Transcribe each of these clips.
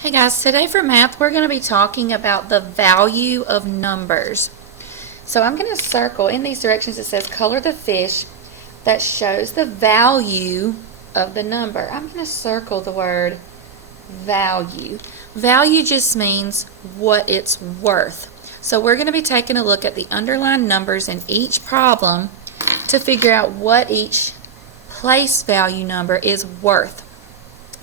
Hey guys, today for math we're going to be talking about the value of numbers. So I'm going to circle in these directions. It says color the fish that shows the value of the number. I'm going to circle the word value. Value just means what it's worth. So we're going to be taking a look at the underlined numbers in each problem to figure out what each place value number is worth.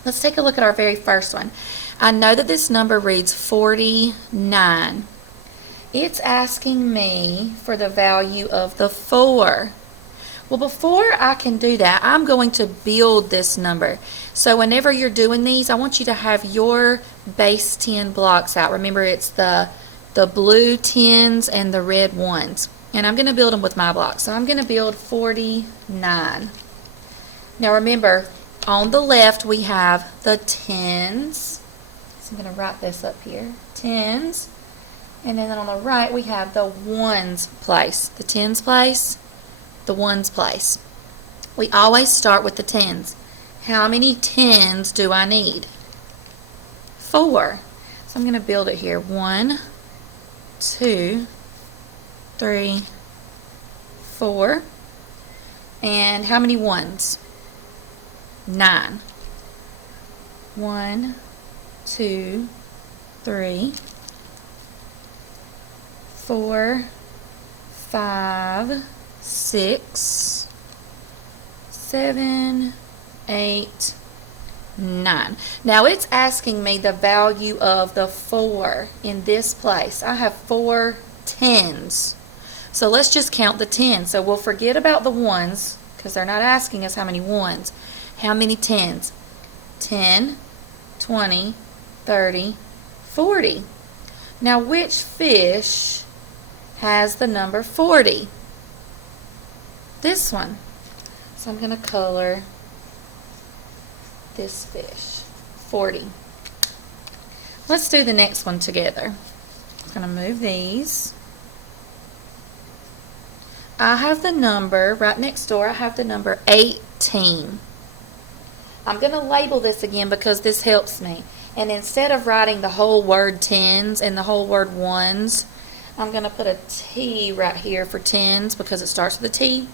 Let's take a look at our very first one. I know that this number reads 49. It's asking me for the value of the 4. Well, before I can do that, I'm going to build this number. So whenever you're doing these, I want you to have your base 10 blocks out. Remember, it's the blue 10s and the red 1s. And I'm going to build them with my blocks. So I'm going to build 49. Now remember, on the left we have the 10s. So I'm going to write this up here. 10s. And then on the right we have the 1s place. The 10s place, the 1s place. We always start with the 10s. How many 10s do I need? 4. So I'm going to build it here. 1, 2, 3, 4. And how many 1s? 9. 1, 2, 3, 4, 5, 6, 7, 8, 9. Now it's asking me the value of the 4 in this place. I have 4 10s. So let's just count the 10s. So we'll forget about the 1s because they're not asking us how many 1s. How many 10s? 10, 20, 30, 40. Now which fish has the number 40? This one. So I'm going to color this fish. 40. Let's do the next one together. I'm going to move these. I have the number, right next door, I have the number 18. I'm going to label this again because this helps me. And instead of writing the whole word 10s and the whole word 1s, I'm going to put a T right here for 10s because it starts with a T,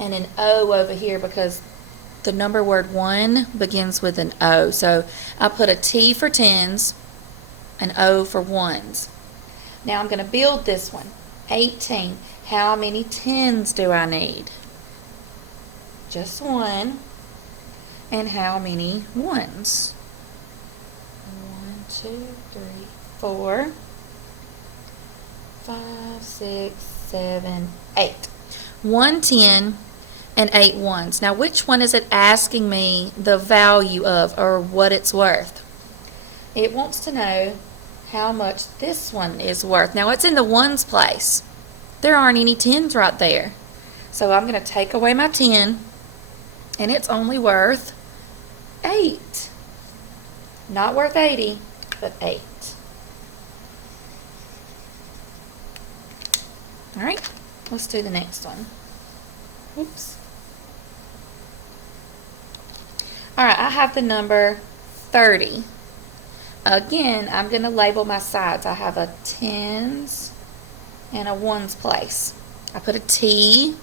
and an O over here because the number word 1 begins with an O. So I put a T for 10s, an O for 1s. Now I'm going to build this one. 18. How many 10s do I need? Just 1. And how many 1s? 1, 2, 3, 4, 5, 6, 7, 8. 1 10 and 8 1s. Now which one is it asking me the value of or what it's worth? It wants to know how much this one is worth. Now it's in the 1s place. There aren't any 10s right there. So I'm going to take away my 10 and it's only worth 8. Not worth 80, but 8. Alright, let's do the next one. Oops. Alright, I have the number 30. Again, I'm going to label my sides. I have a 10s and a 1s place. I put a T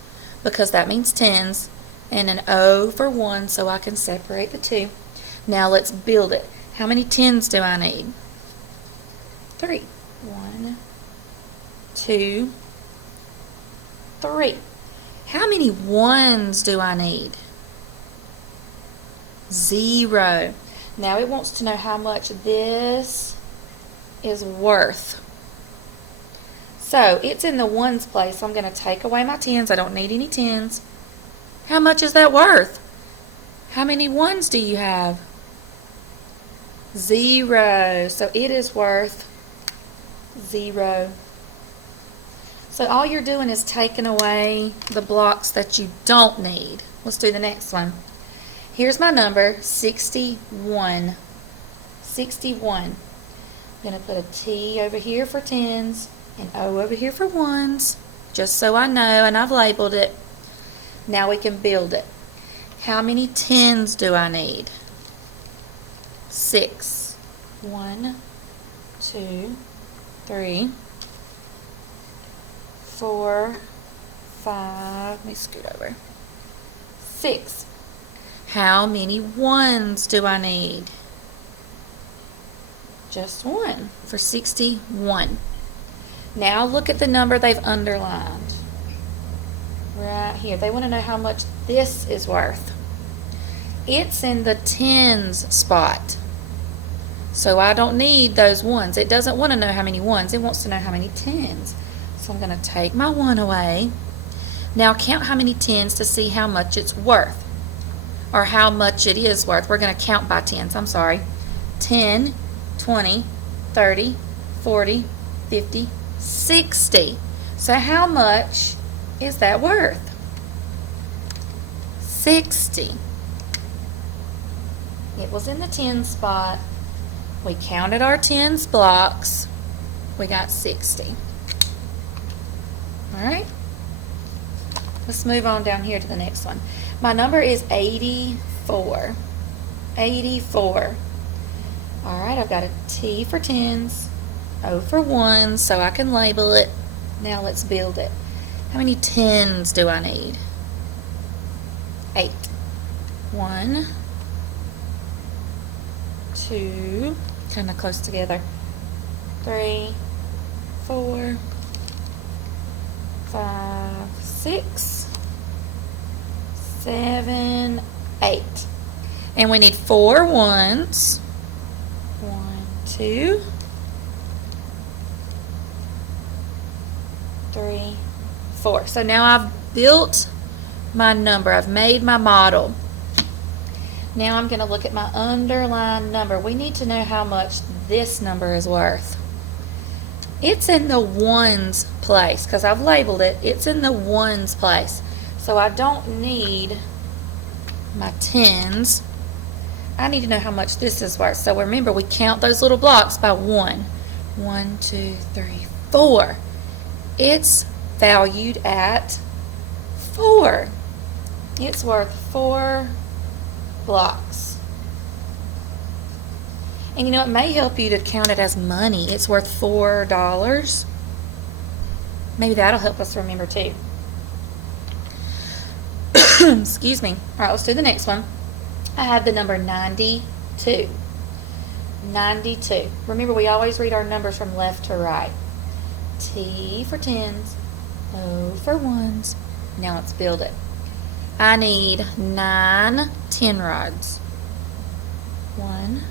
because that means 10s and an O for 1 so I can separate the two. Now let's build it. How many 10s do I need? 3. 1, 2, 3. How many 1s do I need? 0. Now it wants to know how much this is worth. So it's in the 1s place. So I'm going to take away my 10s. I don't need any 10s. How much is that worth? How many 1s do you have? 0. So it is worth 0. So all you're doing is taking away the blocks that you don't need. Let's do the next one. Here's my number, 61. 61. I'm going to put a T over here for 10s, and O over here for 1s, just so I know, and I've labeled it. Now we can build it. How many 10s do I need? 6. 1, 2, 3, 4, 5, let me scoot over, 6. How many ones do I need? Just one for 61. Now look at the number they've underlined. Right here. They want to know how much this is worth. It's in the tens spot. So I don't need those ones. It doesn't want to know how many ones. It wants to know how many tens. So I'm going to take my 1 away. Now count how many tens to see how much it's worth. Or how much it is worth. We're going to count by tens. I'm sorry. 10, 20, 30, 40, 50, 60. So how much is that worth? 60. It was in the tens spot. We counted our tens blocks. We got 60. Alright. Let's move on down here to the next one. My number is 84. 84. Alright, I've got a T for tens, O for ones, so I can label it. Now let's build it. How many tens do I need? 8. 1, 2, kind of close together. 3, 4, 5, 6, 7, 8. And we need 4 ones. 1, 2, 3, 4. So now I've built my number. I've made my model. Now I'm going to look at my underlined number. We need to know how much this number is worth. It's in the ones place because I've labeled it. It's in the ones place. So I don't need my tens. I need to know how much this is worth. So remember, we count those little blocks by 1. 1, 2, 3, 4. It's valued at 4. It's worth 4 blocks. And you know, it may help you to count it as money. It's worth $4. Maybe that'll help us remember too. Excuse me. Alright, let's do the next one. I have the number 92. 92. Remember, we always read our numbers from left to right. T for tens, O for ones. Now let's build it. I need 9 10 rods. 1,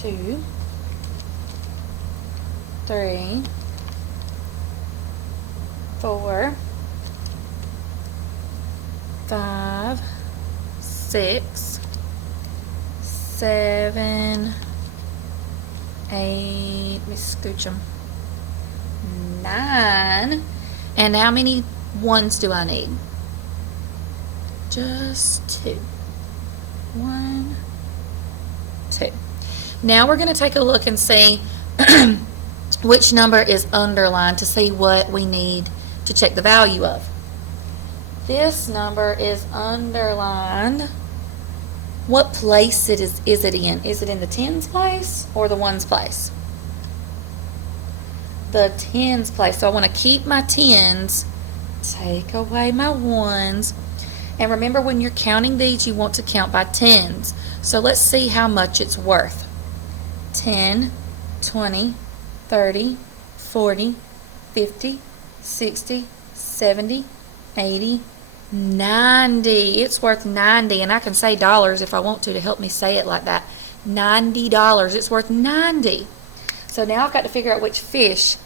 2, 3, 4, 5, 6, 7, 8, let me scooch them, 9, and how many ones do I need? Just 2. 1, 2. Now we're going to take a look and see which number is underlined to see what we need to check the value of. This number is underlined. What place is it in? Is it in the tens place or the ones place? The tens place. So I want to keep my tens, take away my ones, and remember, when you're counting these, you want to count by tens. So let's see how much it's worth. 10, 20, 30, 40, 50, 60, 70, 80, 90. It's worth 90, and I can say dollars if I want to help me say it like that. $90. It's worth 90. So now I've got to figure out which fish.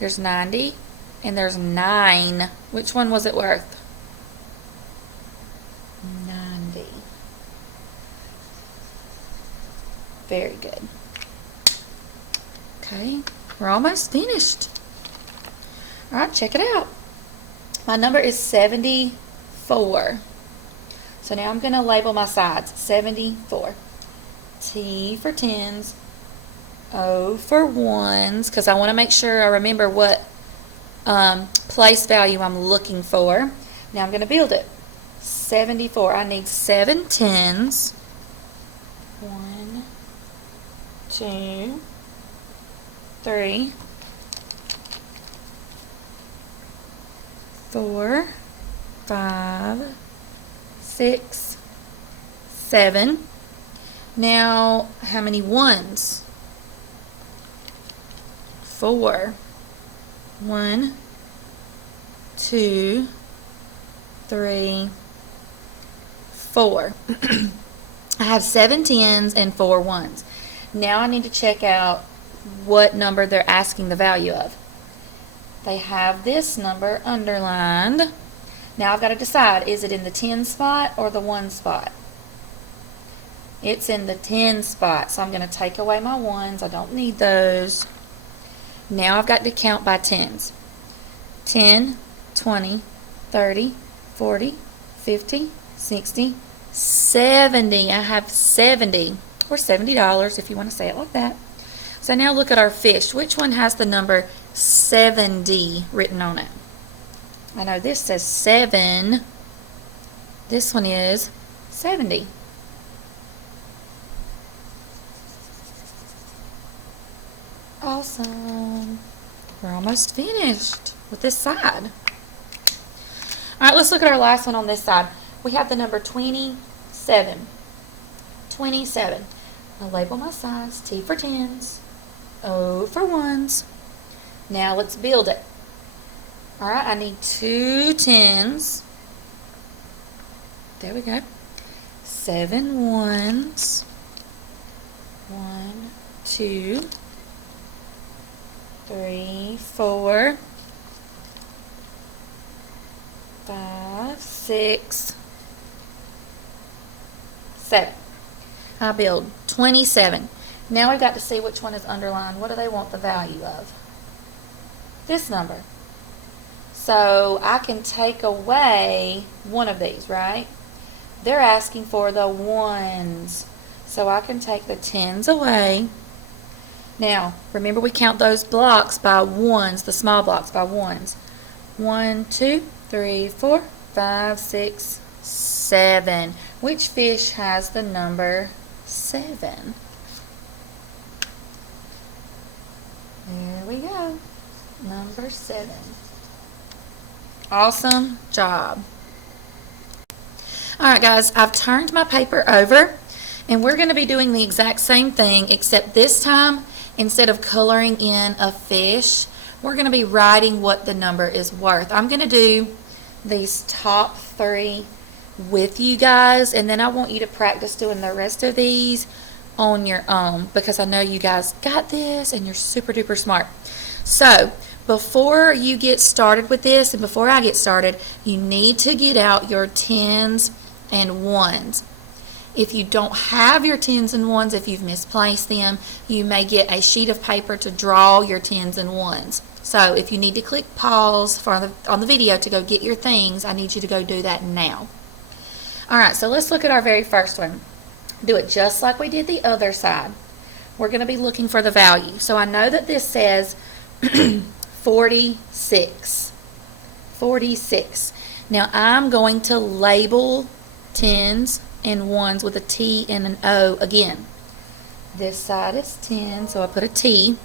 There's 90 and there's 9. Which one was it worth? 90. Very good. Okay, we're almost finished. All right, check it out. My number is 74. So now I'm going to label my sides. 74. T for tens, O for ones, because I want to make sure I remember what place value I'm looking for. Now I'm going to build it. 74. I need 7 tens. 1, 2, 3, 4, 5, 6, 7. Now, how many ones? 4. 1, 2, 3, 4. I have 7 tens and 4 ones. Now I need to check out what number they're asking the value of. They have this number underlined. Now I've got to decide, is it in the 10 spot or the 1 spot? It's in the 10 spot, so I'm going to take away my ones. I don't need those. Now I've got to count by tens. 10, 20, 30, 40, 50, 60, 70. I have 70, or $70 if you want to say it like that. So now look at our fish. Which one has the number 70 written on it? I know this says 7. This one is 70. Awesome. We're almost finished with this side. Alright, let's look at our last one on this side. We have the number 27. 27. I'll label my sides. T for tens. O for ones. Now let's build it. Alright, I need 2 tens. There we go. 7 ones. 1, 2, 3, 4, 5, 6, 7. I build 27. Now we've got to see which one is underlined. What do they want the value of? This number. So I can take away one of these, right? They're asking for the ones. So I can take the tens away. Now, remember we count those blocks by ones, the small blocks by ones. 1, 2, 3, 4, 5, 6, 7. Which fish has the number 7? There we go. Number 7. Awesome job. Alright guys, I've turned my paper over and we're going to be doing the exact same thing, except this time, instead of coloring in a fish, we're going to be writing what the number is worth. I'm going to do these top 3 with you guys, and then I want you to practice doing the rest of these on your own, because I know you guys got this and you're super duper smart. So before you get started with this, and before I get started, you need to get out your tens and ones. If you don't have your tens and ones, if you've misplaced them, you may get a sheet of paper to draw your tens and ones. So if you need to click pause on the video to go get your things, I need you to go do that now. Alright, so let's look at our very first one. Do it just like we did the other side. We're going to be looking for the value. So I know that this says 46. 46. Now I'm going to label tens and ones with a T and an O again. This side is 10, so I put a T.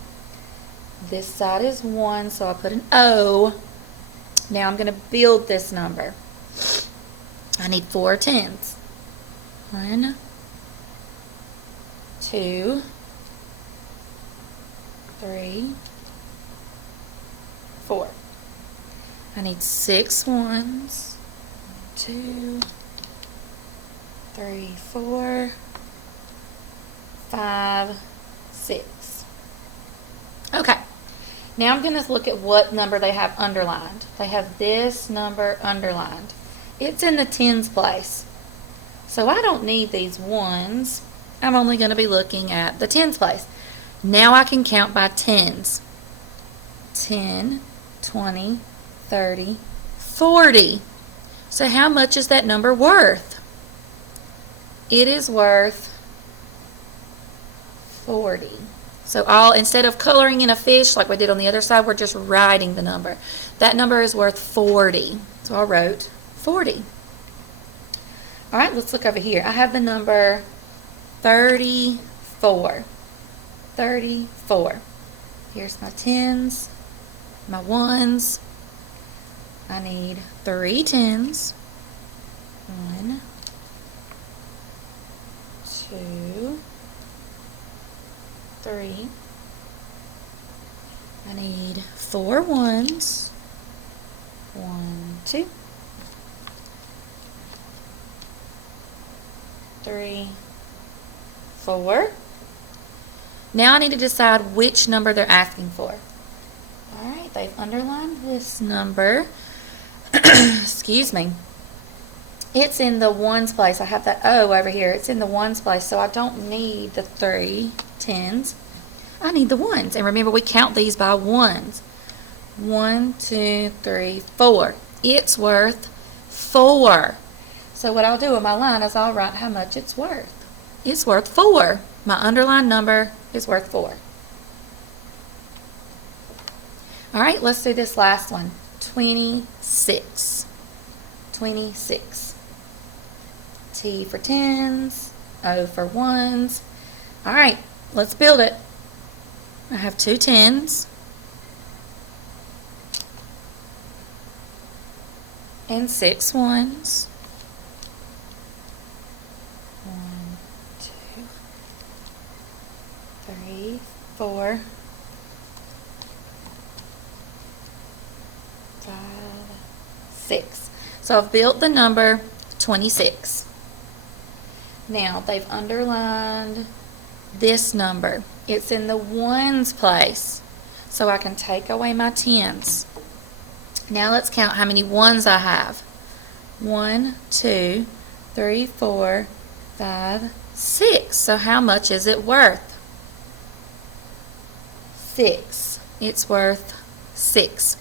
This side is 1, so I put an O. Now I'm going to build this number. I need 4 tens. 1, 2, 3, 4. I need 6 ones. 2, 3, 4, 5, 6. Okay. Now I'm going to look at what number they have underlined. They have this number underlined. It's in the tens place. So I don't need these ones. I'm only going to be looking at the tens place. Now I can count by tens. 10, 20, 30, 40. So how much is that number worth? It is worth 40. So instead of coloring in a fish like we did on the other side, we're just writing the number. That number is worth 40. So I wrote 40. Alright, let's look over here. I have the number 34. 34. Here's my tens, my ones. I need 3 tens. 1, 2, 3. I need 4 ones. 1, 2, 3, 4. Now I need to decide which number they're asking for. Alright, they've underlined this number. Excuse me. It's in the ones place. I have that O over here. It's in the ones place, so I don't need the 3 tens. I need the ones. And remember, we count these by ones. 1, 2, 3, 4. It's worth 4. So what I'll do with my line is I'll write how much it's worth. It's worth 4. My underlined number is worth 4. All right, let's do this last one. 26. 26. T for tens, O for ones. All right, let's build it. I have 2 tens and 6 ones. 1, 2, 3, 4, 5, 6. So I've built the number 26. Now they've underlined this number. It's in the ones place, so I can take away my tens. Now let's count how many ones I have. 1, 2, 3, 4, 5, 6. So how much is it worth? 6. It's worth 6.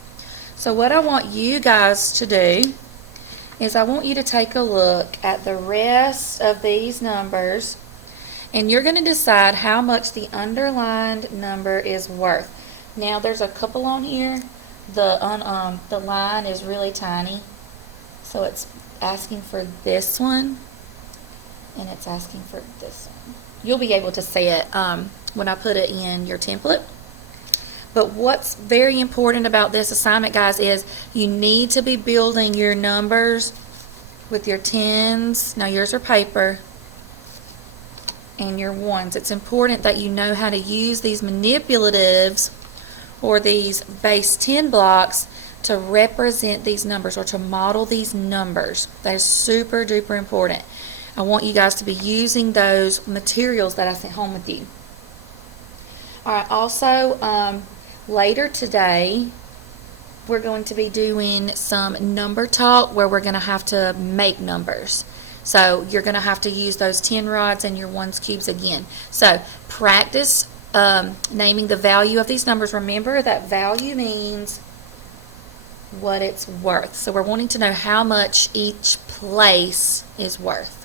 So what I want you guys to do is I want you to take a look at the rest of these numbers, and you're going to decide how much the underlined number is worth. Now there's a couple on here. The line is really tiny, so it's asking for this one, and it's asking for this one. You'll be able to see it when I put it in your template. But what's very important about this assignment, guys, is you need to be building your numbers with your tens. Now yours are paper, and your ones. It's important that you know how to use these manipulatives or these base 10 blocks to represent these numbers or to model these numbers. That is super duper important. I want you guys to be using those materials that I sent home with you. Alright, also later today we're going to be doing some number talk where we're going to have to make numbers. So you're going to have to use those 10 rods and your ones cubes again. So practice naming the value of these numbers. Remember that value means what it's worth. So we're wanting to know how much each place is worth.